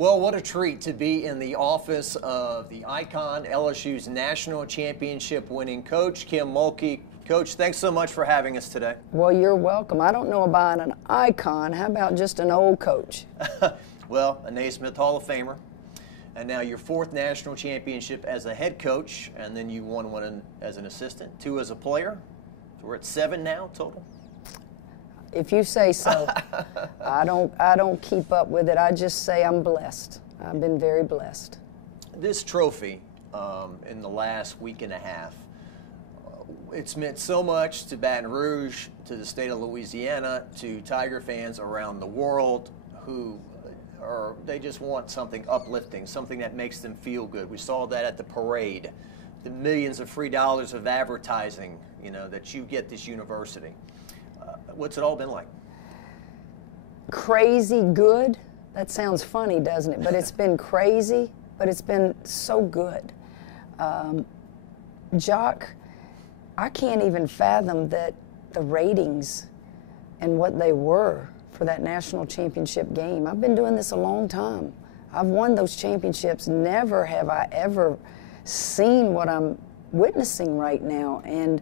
Well, what a treat to be in the office of the icon, LSU's national championship winning coach, Kim Mulkey. Coach, thanks so much for having us today. Well, you're welcome. I don't know about an icon. How about just an old coach? Well, a Naismith Hall of Famer, and now your fourth national championship as a head coach, and then you won one as an assistant, 2 as a player. So we're at 7 now total. If you say so. I don't keep up with it. I just say I'm blessed. I've been very blessed. This trophy in the last week and a half, it's meant so much to Baton Rouge, to the state of Louisiana, to Tiger fans around the world who they just want something uplifting, something that makes them feel good. We saw that at the parade, the millions of free dollars of advertising, that you get this university. What's it all been like? Crazy good. That sounds funny, doesn't it? But it's been crazy, but it's been so good. Jock, I can't even fathom that the ratings and what they were for that national championship game. I've been doing this a long time. I've won those championships. Never have I ever seen what I'm witnessing right now. And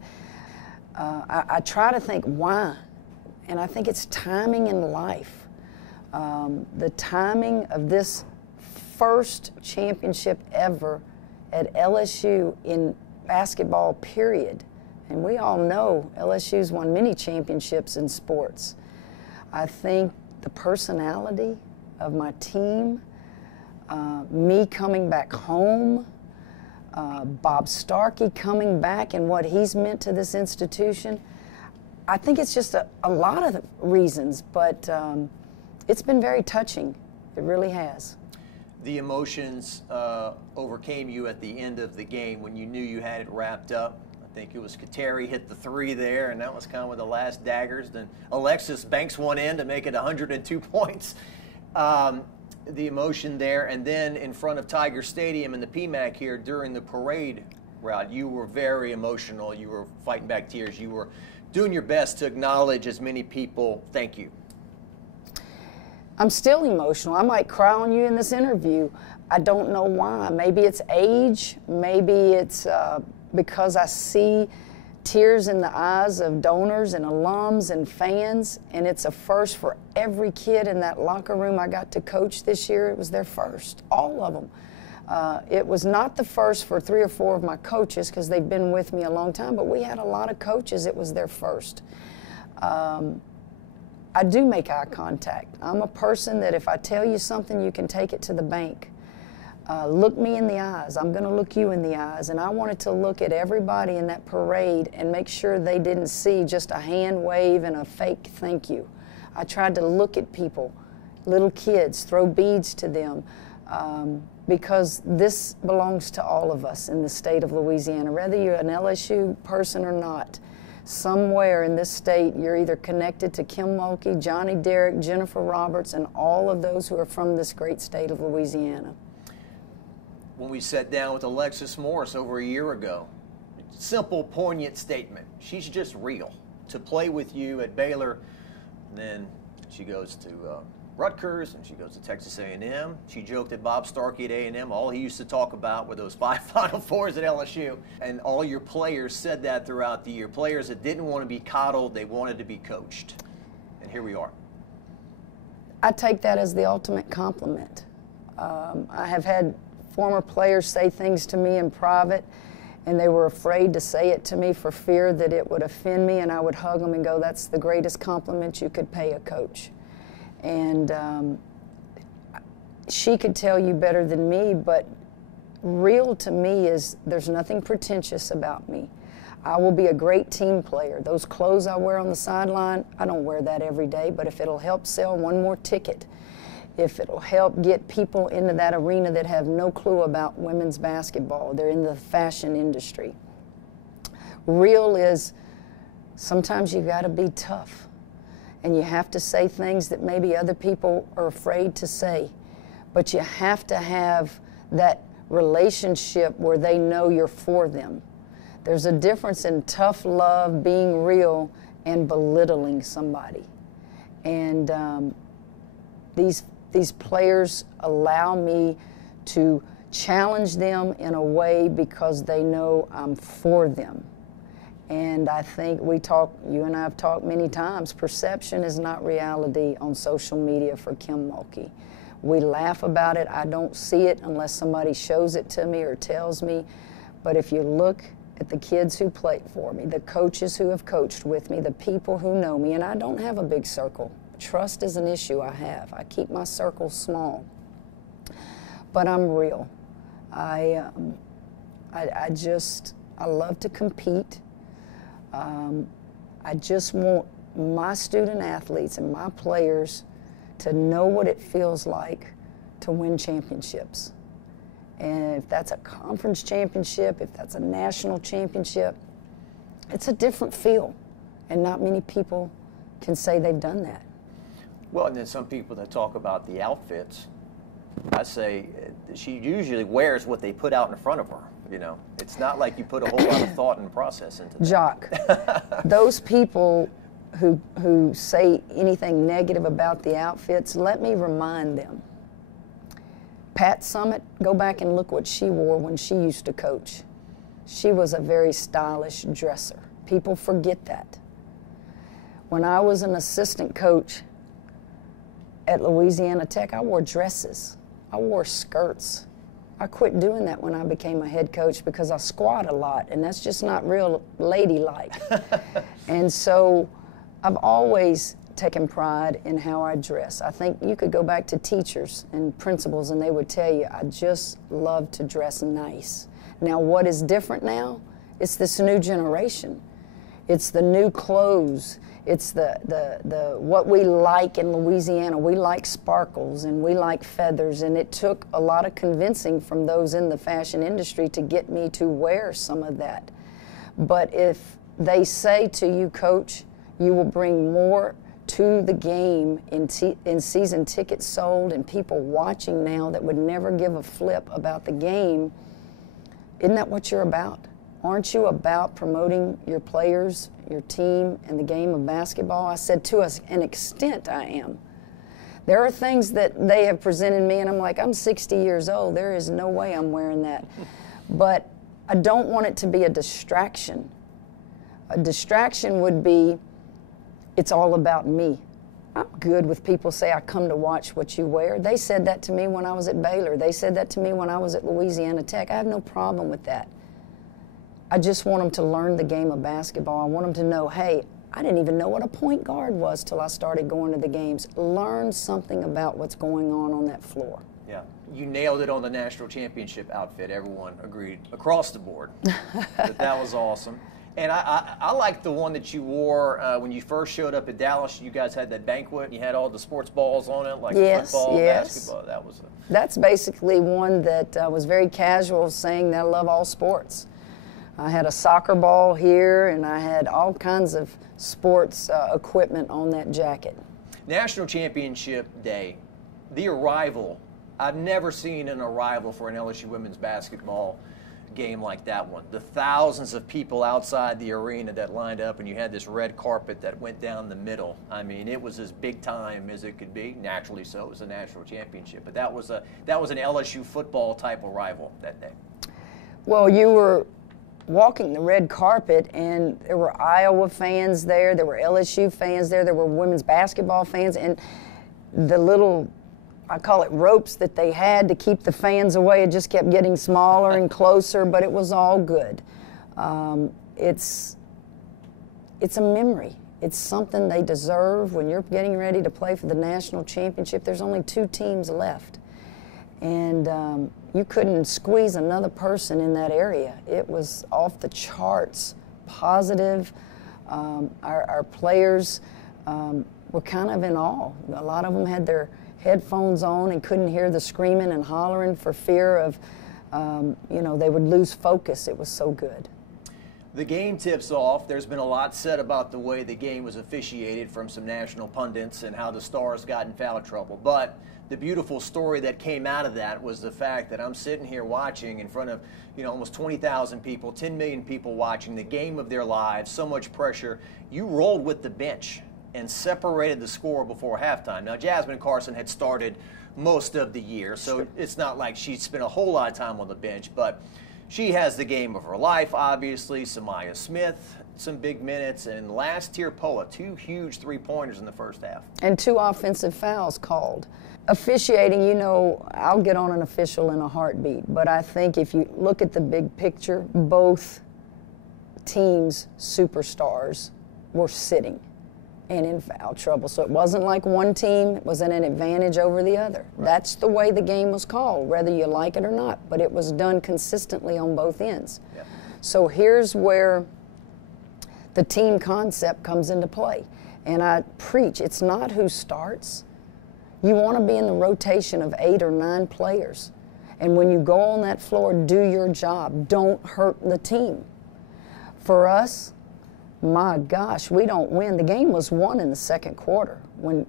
I try to think why. And I think it's timing in life. The timing of this first championship ever at LSU in basketball, period. And we all know LSU's won many championships in sports. I think the personality of my team, me coming back home, Bob Starkey coming back and what he's meant to this institution, I think it's just a lot of reasons, but it's been very touching. It really has. The emotions overcame you at the end of the game when you knew you had it wrapped up. I think it was Kateri hit the 3 there, and that was kind of the last daggers. Then Alexis banks one in to make it 102 points. The emotion there, and then in front of Tiger Stadium and the PMAC here during the parade route, you were very emotional. You were fighting back tears. You were doing your best to acknowledge as many people. Thank you. I'm still emotional. I might cry on you in this interview. I don't know why. Maybe it's age. Maybe it's because I see tears in the eyes of donors and alums and fans, and it's a first for every kid in that locker room I got to coach this year. It was their first, all of them. It was not the first for 3 or 4 of my coaches because they've been with me a long time, but we had a lot of coaches. It was their first. I do make eye contact. I'm a person that if I tell you something, you can take it to the bank. Look me in the eyes. I'm going to look you in the eyes. And I wanted to look at everybody in that parade and make sure they didn't see just a hand wave and a fake thank you. I tried to look at people, little kids, throw beads to them, because this belongs to all of us in the state of Louisiana, whether you're an LSU person or not. Somewhere in this state, you're either connected to Kim Mulkey, Johnny Derrick, Jennifer Roberts, and all of those who are from this great state of Louisiana. When we sat down with Alexis Morris over a year ago, simple, poignant statement. She's just real. To play with you at Baylor, then she goes to Rutgers, and she goes to Texas A&M. She joked at Bob Starkey at A&M. All he used to talk about were those 5 Final Fours at LSU. And all your players said that throughout the year. Players that didn't want to be coddled, they wanted to be coached. And here we are. I take that as the ultimate compliment. I have had former players say things to me in private, and they were afraid to say it to me for fear that it would offend me, and I would hug them and go, that's the greatest compliment you could pay a coach. And she could tell you better than me, but real to me is there's nothing pretentious about me. I will be a great team player. Those clothes I wear on the sideline, I don't wear that every day, but if it'll help sell one more ticket, if it'll help get people into that arena that have no clue about women's basketball, they're in the fashion industry. Real is sometimes you got to be tough. And you have to say things that maybe other people are afraid to say. But you have to have that relationship where they know you're for them. There's a difference in tough love, being real, and belittling somebody. And these These players allow me to challenge them in a way because they know I'm for them. And I think you and I have talked many times, perception is not reality on social media for Kim Mulkey. We laugh about it. I don't see it unless somebody shows it to me or tells me. But if you look at the kids who played for me, the coaches who have coached with me, the people who know me, and I don't have a big circle. Trust is an issue I have. I keep my circle small. But I'm real. I love to compete. I just want my student athletes and my players to know what it feels like to win championships. And if that's a conference championship, if that's a national championship, it's a different feel. And not many people can say they've done that. Well, and then some people that talk about the outfits, I say she usually wears what they put out in front of her. You know, it's not like you put a whole lot of thought and process into that. Jock, those people who say anything negative about the outfits, let me remind them. Pat Summitt, go back and look what she wore when she used to coach. She was a very stylish dresser. People forget that. When I was an assistant coach at Louisiana Tech, I wore dresses. I wore skirts. I quit doing that when I became a head coach because I squat a lot, and that's just not real ladylike. And so I've always taken pride in how I dress. I think you could go back to teachers and principals and they would tell you, I just love to dress nice. Now what is different now? It's this new generation. It's the new clothes. It's the what we like in Louisiana. We like sparkles and we like feathers, and it took a lot of convincing from those in the fashion industry to get me to wear some of that. But if they say to you, Coach, you will bring more to the game in season tickets sold and people watching now that would never give a flip about the game, isn't that what you're about? Aren't you about promoting your players, your team, and the game of basketball? I said, to an extent, I am. There are things that they have presented me, and I'm like, I'm 60 years old. There is no way I'm wearing that. But I don't want it to be a distraction. A distraction would be, it's all about me. I'm good with people say, I come to watch what you wear. They said that to me when I was at Baylor. They said that to me when I was at Louisiana Tech. I have no problem with that. I just want them to learn the game of basketball. I want them to know, hey, I didn't even know what a point guard was till I started going to the games. Learn something about what's going on that floor. Yeah, you nailed it on the national championship outfit. Everyone agreed across the board. That was awesome. And I like the one that you wore when you first showed up at Dallas. You guys had that banquet, and you had all the sports balls on it, like football, basketball. That's basically one that was very casual, saying that I love all sports. I had a soccer ball here, and I had all kinds of sports equipment on that jacket. National Championship Day, the arrival. I've never seen an arrival for an LSU women's basketball game like that one. The thousands of people outside the arena that lined up, and you had this red carpet that went down the middle. I mean, it was as big time as it could be. Naturally so, it was a national championship. But that was an LSU football type arrival that day. Well, you were walking the red carpet, and there were Iowa fans there, there were LSU fans there were women's basketball fans, and the little, I call it ropes that they had to keep the fans away, it just kept getting smaller and closer, but it was all good. It's a memory. It's something they deserve. When you're getting ready to play for the national championship, there's only 2 teams left. And you couldn't squeeze another person in that area. It was off the charts, positive. Our players were kind of in awe. A lot of them had their headphones on and couldn't hear the screaming and hollering for fear of, they would lose focus. It was so good. The game tips off. There's been a lot said about the way the game was officiated from some national pundits and how the Stars got in foul trouble. But the beautiful story that came out of that was the fact that I'm sitting here watching in front of, almost 20,000 people, 10 million people watching the game of their lives, so much pressure. You rolled with the bench. and separated the score before halftime. Now, Jasmine Carson had started most of the year, so it's not like she spent a whole lot of time on the bench, but she has the game of her life, obviously. Samaya Smith, some big minutes, and last year Poa, 2 huge three-pointers in the first half. And 2 offensive fouls called. Officiating, you know, I'll get on an official in a heartbeat, but I think if you look at the big picture, both teams' superstars were sitting and in foul trouble. So it wasn't like one team was in an advantage over the other. Right. That's the way the game was called, whether you like it or not, but it was done consistently on both ends. Yeah. So here's where the team concept comes into play. And I preach, it's not who starts. You want to be in the rotation of 8 or 9 players. And when you go on that floor, do your job. Don't hurt the team. For us, my gosh, we don't win. The game was won in the second quarter when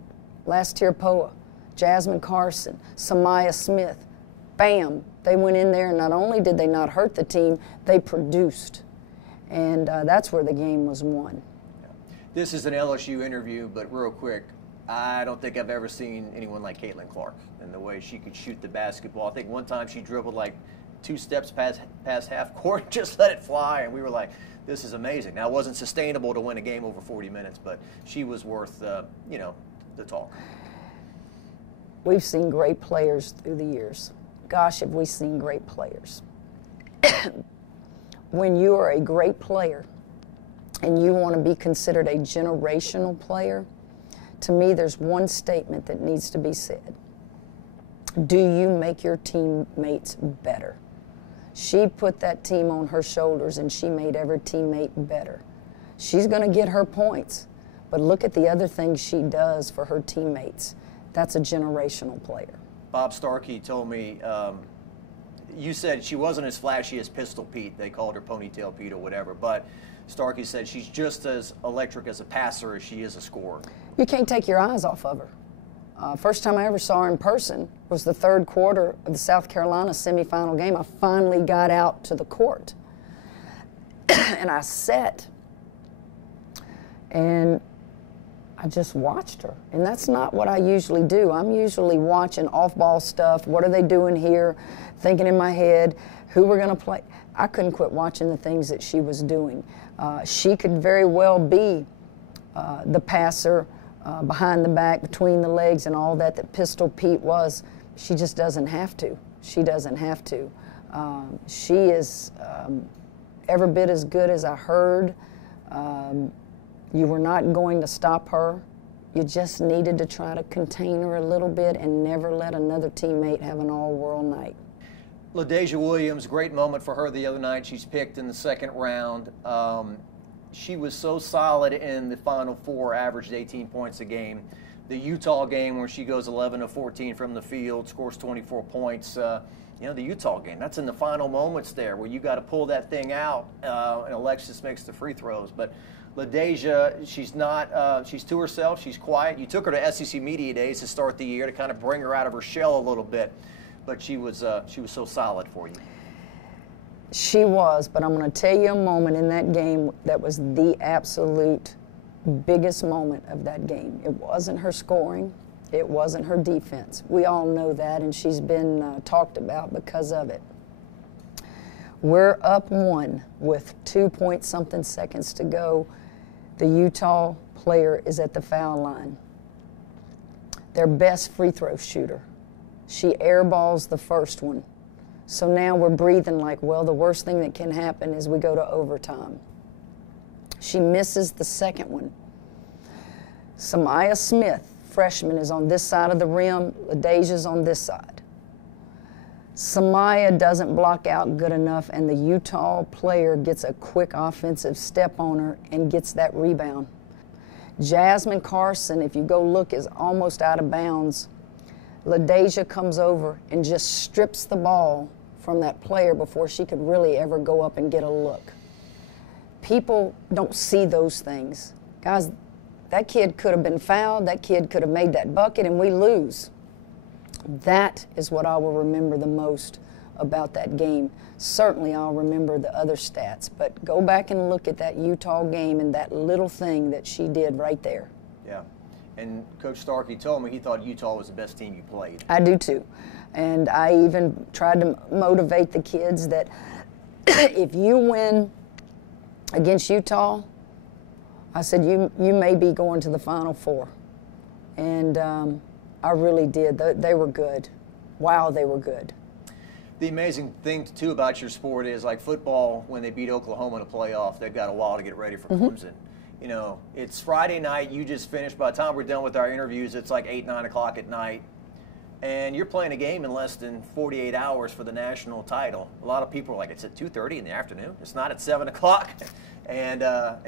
last year Poa, Jasmine Carson, Samaya Smith, bam, they went in there, and not only did they not hurt the team, they produced. And that's where the game was won. This is an LSU interview, but real quick, I don't think I've ever seen anyone like Caitlin Clark and the way she could shoot the basketball. I think one time she dribbled like 2 steps past half court, just let it fly, and we were like, this is amazing. Now, it wasn't sustainable to win a game over 40 minutes, but she was worth, you know, the talk. We've seen great players through the years. Gosh, have we seen great players. When you are a great player and you want to be considered a generational player, to me, there's one statement that needs to be said. Do you make your teammates better? She put that team on her shoulders, and she made every teammate better. She's going to get her points, but look at the other things she does for her teammates. That's a generational player. Bob Starkey told me, you said she wasn't as flashy as Pistol Pete. They called her Ponytail Pete or whatever, but Starkey said she's just as electric as a passer as she is a scorer. You can't take your eyes off of her. First time I ever saw her in person was the 3rd quarter of the South Carolina semifinal game. I finally got out to the court. And I sat, and I just watched her. And that's not what I usually do. I'm usually watching off-ball stuff. What are they doing here? Thinking in my head, who we're going to play. I couldn't quit watching the things that she was doing. She could very well be the passer, behind the back, between the legs, and all that Pistol Pete was. She just doesn't have to. She doesn't have to. She is every bit as good as I heard. You were not going to stop her. You just needed to try to contain her a little bit and never let another teammate have an all-world night. LaDasia Williams, great moment for her the other night. She's picked in the 2nd round. She was so solid in the Final Four, averaged 18 points a game. The Utah game where she goes 11 of 14 from the field, scores 24 points. You know, the Utah game, that's in the final moments there where you got to pull that thing out, and Alexis makes the free throws. But LaDasia, she's not, she's to herself, she's quiet. You took her to SEC Media Days to start the year to kind of bring her out of her shell a little bit, but she was so solid for you. She was, but I'm going to tell you a moment in that game that was the absolute biggest moment of that game. It wasn't her scoring. It wasn't her defense. We all know that, and she's been talked about because of it. We're up 1 with 2-point-something seconds to go. The Utah player is at the foul line. Their best free throw shooter. She airballs the first one. So now we're breathing like, well, the worst thing that can happen is we go to overtime. She misses the second one. Samaya Smith, freshman, is on this side of the rim. LaDasia's on this side. Samaya doesn't block out good enough, and the Utah player gets a quick offensive step on her and gets that rebound. Jasmine Carson, if you go look, is almost out of bounds. LaDasia comes over and just strips the ball from that player before she could really ever go up and get a look. People don't see those things. Guys, that kid could have been fouled, that kid could have made that bucket, and we lose. That is what I will remember the most about that game. Certainly I'll remember the other stats, but go back and look at that Utah game and that little thing that she did right there. Yeah. And Coach Starkey told me he thought Utah was the best team you played. I do too. And I even tried to motivate the kids that if you win against Utah, I said, you may be going to the Final Four. And I really did. They were good. Wow, they were good. The amazing thing, too, about your sport is, like football, when they beat Oklahoma in a playoff, they've got a while to get ready for Clemson. You know, it's Friday night. You just finished. By the time we're done with our interviews, it's like 8, 9 o'clock at night. And you're playing a game in less than 48 hours for the national title. A lot of people are like, it's at 2:30 in the afternoon. It's not at 7 o'clock. And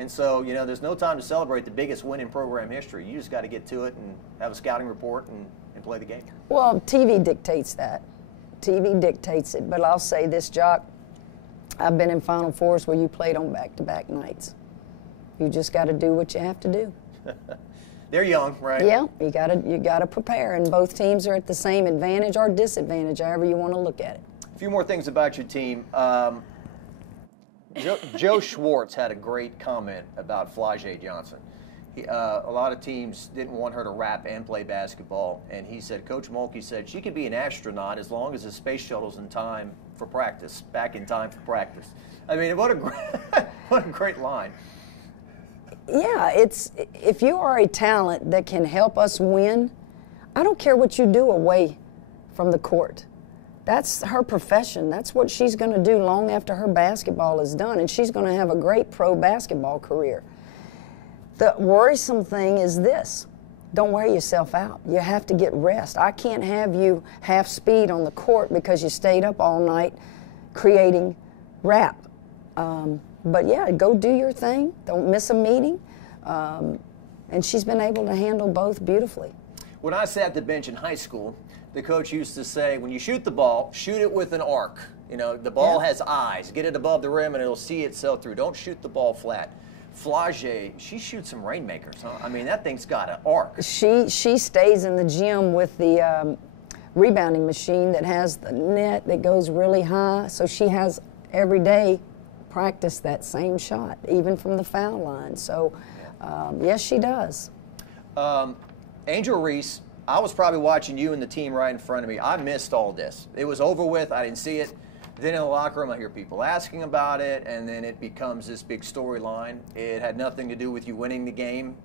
so, you know, there's no time to celebrate the biggest win in program history. You just got to get to it and have a scouting report and play the game. Well, TV dictates that. TV dictates it. But I'll say this, Jock, I've been in Final Fours where you played on back-to-back nights. You just got to do what you have to do. They're young, right? Yeah, you gotta prepare, and both teams are at the same advantage or disadvantage, however you want to look at it. A few more things about your team. Joe Schwartz had a great comment about flau'jae Johnson. A lot of teams didn't want her to rap and play basketball, and he said, Coach Mulkey said she could be an astronaut as long as the space shuttle's in time for practice, back in time for practice. I mean, what a great line. Yeah, if you are a talent that can help us win, I don't care what you do away from the court. That's her profession. That's what she's going to do long after her basketball is done, and she's going to have a great pro basketball career. The worrisome thing is this. Don't wear yourself out. You have to get rest. I can't have you half speed on the court because you stayed up all night creating rap. But yeah, go do your thing. Don't miss a meeting. And she's been able to handle both beautifully. When I sat the bench in high school, the coach used to say, when you shoot the ball, shoot it with an arc. You know, the ball has eyes. Get it above the rim and it'll see itself through. Don't shoot the ball flat. Flau'jae, she shoots some rainmakers, huh? I mean, that thing's got an arc. She stays in the gym with the rebounding machine that has the net that goes really high. So she has every day practice that same shot, even from the foul line. So, yes, she does. Angel Reese, I was probably watching you and the team right in front of me. I missed all this. It was over with. I didn't see it. Then in the locker room, I hear people asking about it, and then it becomes this big storyline. It had nothing to do with you winning the game.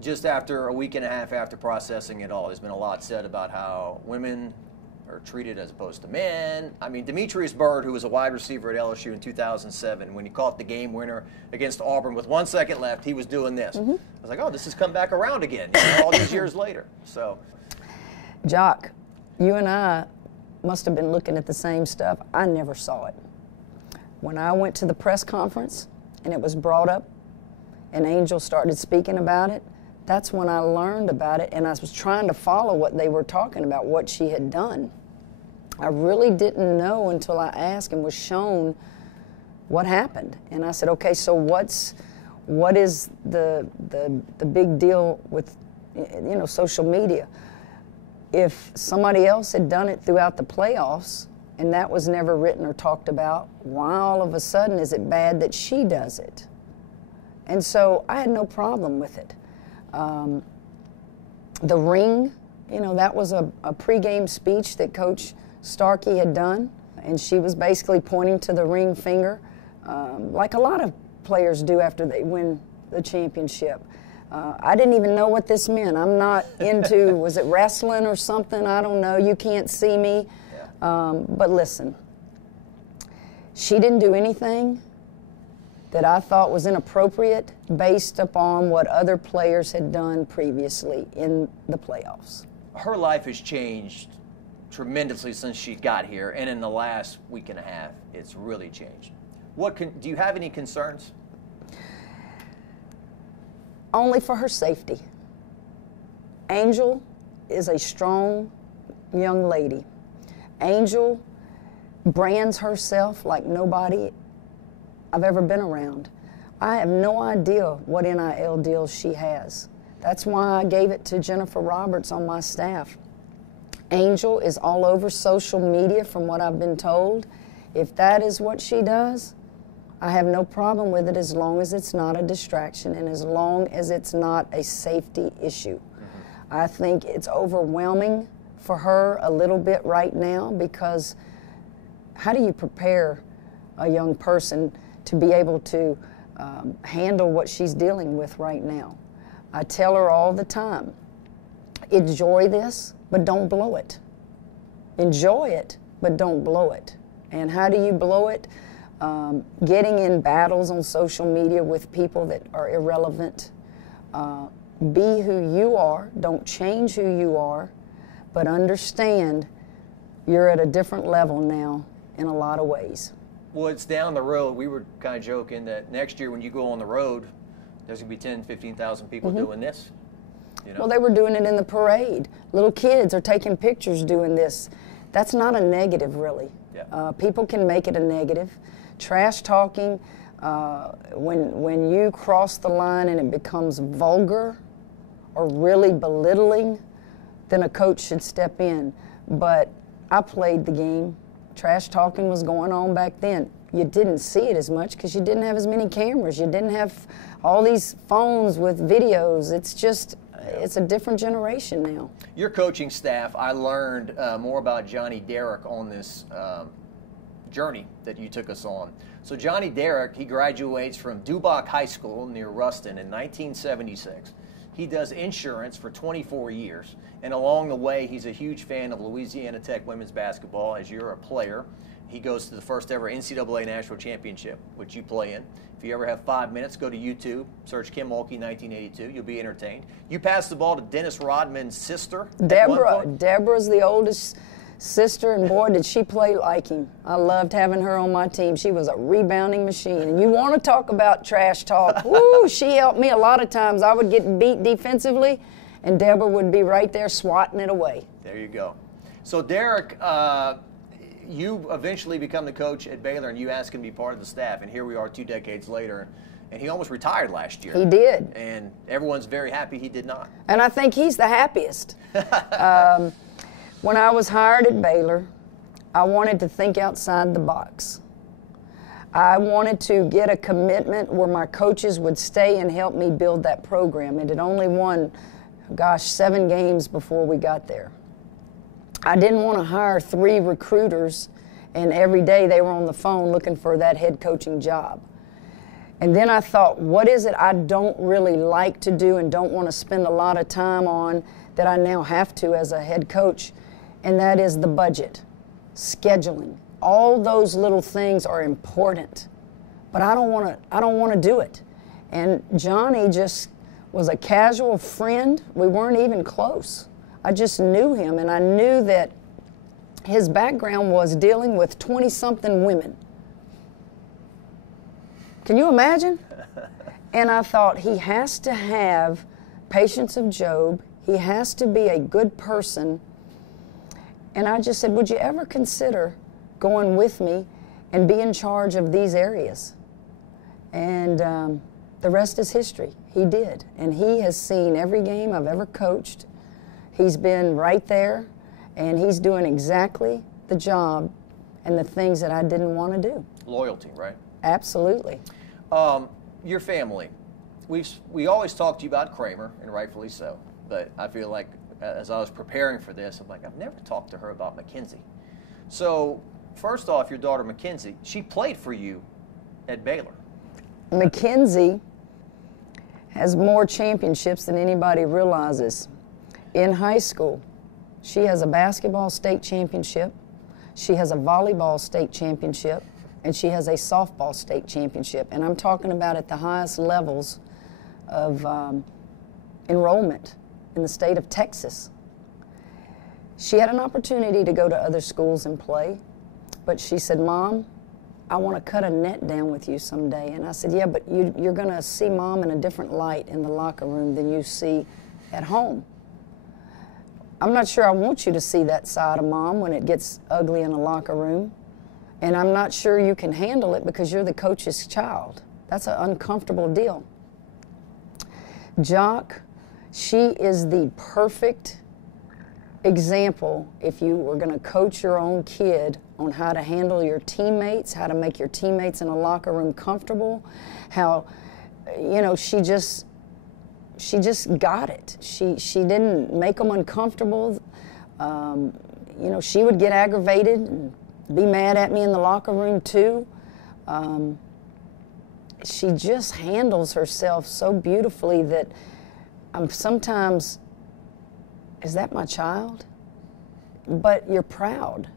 Just after a week and a half after processing it all, there's been a lot said about how women are treated as opposed to men. I mean, Demetrius Byrd, who was a wide receiver at LSU in 2007, when he caught the game winner against Auburn with 1 second left, he was doing this. I was like, oh, this has come back around again, you know, all these years later. So, Jock, you and I must have been looking at the same stuff. I never saw it. When I went to the press conference and it was brought up and Angel started speaking about it, that's when I learned about it, and I was trying to follow what they were talking about, what she had done. I really didn't know until I asked and was shown what happened. And I said, okay, so what is the big deal with, you know, social media? If somebody else had done it throughout the playoffs and that was never written or talked about, why all of a sudden is it bad that she does it? And so I had no problem with it. The ring, you know, that was a pregame speech that Coach Starkey had done, and she was basically pointing to the ring finger, like a lot of players do after they win the championship. I didn't even know what this meant. I'm not into, was it wrestling or something? I don't know. You can't see me. But listen, she didn't do anything that I thought was inappropriate based upon what other players had done previously in the playoffs. Her life has changed tremendously since she got here, and in the last week and a half, it's really changed. Do you have any concerns? Only for her safety. Angel is a strong young lady. Angel brands herself like nobody I've ever been around. I have no idea what NIL deals she has. That's why I gave it to Jennifer Roberts on my staff. Angel is all over social media from what I've been told. If that is what she does, I have no problem with it as long as it's not a distraction and as long as it's not a safety issue. I think it's overwhelming for her a little bit right now, because how do you prepare a young person to be able to handle what she's dealing with right now? I tell her all the time, enjoy this, but don't blow it. Enjoy it, but don't blow it. And how do you blow it? Getting in battles on social media with people that are irrelevant. Be who you are, don't change who you are, but understand you're at a different level now in a lot of ways. Well, it's down the road. We were kind of joking that next year when you go on the road, there's going to be 10, 15,000 people doing this. You know? Well, they were doing it in the parade. Little kids are taking pictures doing this. That's not a negative, really. Yeah. People can make it a negative. Trash talking, when you cross the line and it becomes vulgar or really belittling, then a coach should step in. But I played the game. Trash talking was going on back then. You didn't see it as much because you didn't have as many cameras. You didn't have all these phones with videos. It's just, it's a different generation now. Your coaching staff, I learned more about Johnny Derrick on this journey that you took us on. So Johnny Derrick, he graduates from Dubach High School near Ruston in 1976. He does insurance for 24 years, and along the way, he's a huge fan of Louisiana Tech women's basketball, as you're a player. He goes to the first ever NCAA National Championship, which you play in. If you ever have 5 minutes, go to YouTube, search Kim Mulkey 1982. You'll be entertained. You pass the ball to Dennis Rodman's sister. Deborah. Deborah's the oldest sister, and boy, did she play like him. I loved having her on my team. She was a rebounding machine. And you want to talk about trash talk. Woo, she helped me a lot of times. I would get beat defensively, and Deborah would be right there swatting it away. There you go. So, Derrick, you eventually become the coach at Baylor, and you ask him to be part of the staff, and here we are 2 decades later, and he almost retired last year. He did. And everyone's very happy he did not. And I think he's the happiest. When I was hired at Baylor, I wanted to think outside the box. I wanted to get a commitment where my coaches would stay and help me build that program. It had only won, 7 games before we got there. I didn't want to hire 3 recruiters and every day they were on the phone looking for that head coaching job. And then I thought, what is it I don't really like to do and don't want to spend a lot of time on that I now have to as a head coach? And that is the budget, scheduling. All those little things are important, but I don't want to do it. And Johnny just was a casual friend. We weren't even close. I just knew him, and I knew that his background was dealing with 20-something women. Can you imagine? And I thought, he has to have patience of Job. He has to be a good person. And I just said, would you ever consider going with me and be in charge of these areas? And the rest is history. He did. And he has seen every game I've ever coached. He's been right there, and he's doing exactly the job and the things that I didn't want to do. Loyalty, right? Absolutely. Your family. We always talk to you about Kramer, and rightfully so. But I feel like as I was preparing for this, I'm like, I've never talked to her about Mackenzie. So, first off, your daughter Mackenzie, she played for you at Baylor. Mackenzie has more championships than anybody realizes. In high school, she has a basketball state championship, she has a volleyball state championship, and she has a softball state championship. And I'm talking about at the highest levels of enrollment in the state of Texas. She had an opportunity to go to other schools and play, but she said, Mom, I want to cut a net down with you someday. And I said, yeah, but you're going to see Mom in a different light in the locker room than you see at home. I'm not sure I want you to see that side of Mom when it gets ugly in a locker room. And I'm not sure you can handle it because you're the coach's child. That's an uncomfortable deal. Jock, she is the perfect example if you were going to coach your own kid on how to handle your teammates, how to make your teammates in a locker room comfortable, how, you know, she just got it. She didn't make them uncomfortable. You know, she would get aggravated and be mad at me in the locker room too. She just handles herself so beautifully that I'm sometimes, is that my child? But you're proud.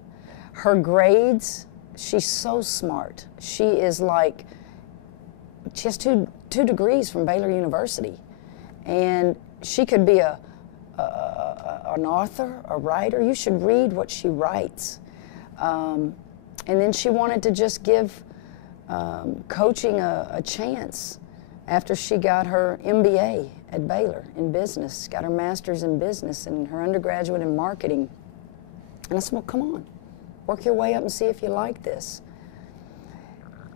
Her grades, she's so smart. She is like, she has two degrees from Baylor University. And she could be an author, a writer. You should read what she writes. And then she wanted to just give coaching a chance after she got her MBA at Baylor in business, got her master's in business and her undergraduate in marketing. And I said, well, come on, work your way up and see if you like this.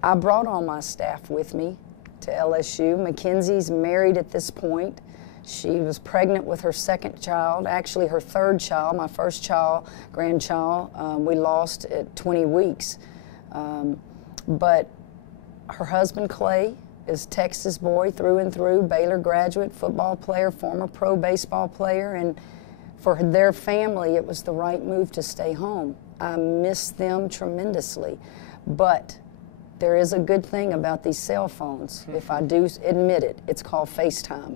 I brought all my staff with me to LSU. Mackenzie's married at this point. She was pregnant with her second child, actually her third child. My first child, grandchild, we lost at 20 weeks. But her husband, Clay, is Texas boy through and through, Baylor graduate, football player, former pro baseball player, and for their family, it was the right move to stay home. I miss them tremendously, but there is a good thing about these cell phones. If I do admit it, it's called FaceTime.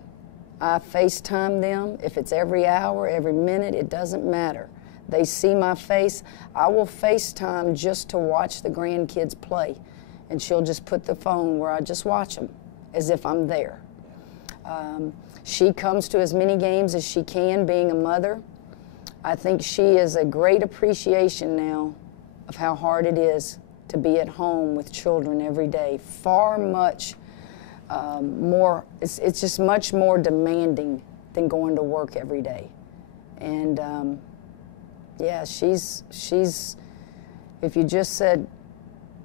I FaceTime them. If it's every hour, every minute, it doesn't matter. They see my face. I will FaceTime just to watch the grandkids play. And she'll just put the phone where I just watch them as if I'm there. She comes to as many games as she can, being a mother. I think she is a great appreciation now of how hard it is to be at home with children every day. Far much more, it's just much more demanding than going to work every day. And yeah, she's, if you just said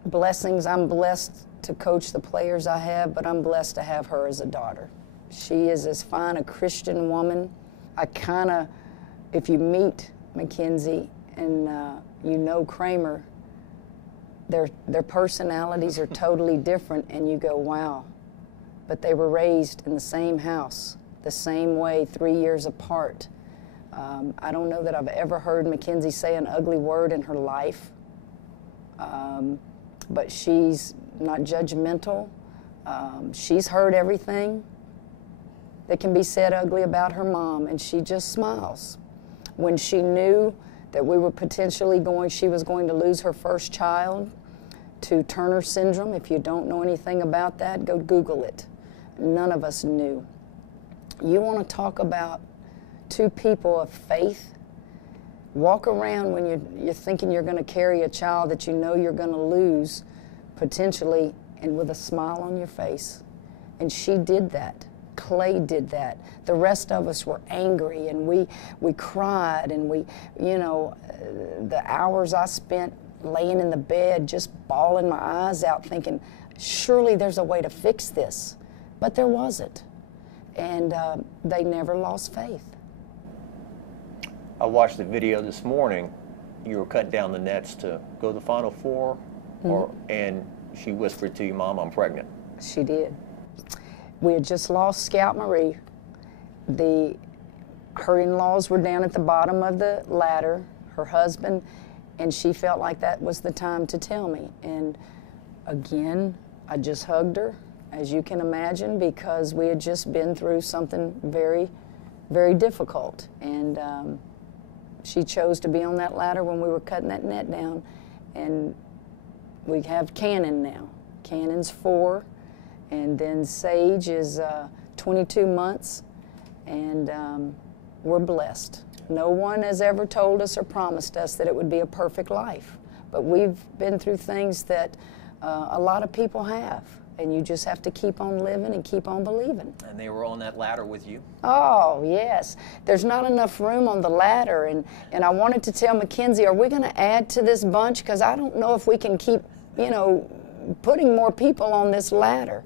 blessings, I'm blessed to coach the players I have, but I'm blessed to have her as a daughter. She is as fine a Christian woman. I kind of, if you meet Mackenzie and you know Kramer, their personalities are totally different, and you go, wow. But they were raised in the same house, the same way, 3 years apart. I don't know that I've ever heard Mackenzie say an ugly word in her life, but she's not judgmental. She's heard everything that can be said ugly about her mom, and she just smiles. When she knew that we were potentially she was going to lose her first child to Turner syndrome. If you don't know anything about that, go Google it. None of us knew. You want to talk about two people of faith? Walk around when you're thinking you're going to carry a child that you know you're going to lose potentially, and with a smile on your face. And she did that. Clay did that. The rest of us were angry, and we cried, and you know, the hours I spent laying in the bed just bawling my eyes out thinking, surely there's a way to fix this. But there wasn't. And they never lost faith. I watched the video this morning. You were cutting down the nets to go to the Final Four, and she whispered to you, Mom, I'm pregnant. She did. We had just lost Scout Marie. Her in-laws were down at the bottom of the ladder, her husband, and she felt like that was the time to tell me. And again, I just hugged her, as you can imagine, because we had just been through something very, very difficult. And she chose to be on that ladder when we were cutting that net down. And we have Cannon now. Cannon's 4. And then Sage is 22 months, and we're blessed. No one has ever told us or promised us that it would be a perfect life, but we've been through things that a lot of people have, and you just have to keep on living and keep on believing. And they were on that ladder with you? Oh, yes. There's not enough room on the ladder, and I wanted to tell Mackenzie, are we going to add to this bunch? Because I don't know if we can keep, you know, putting more people on this ladder.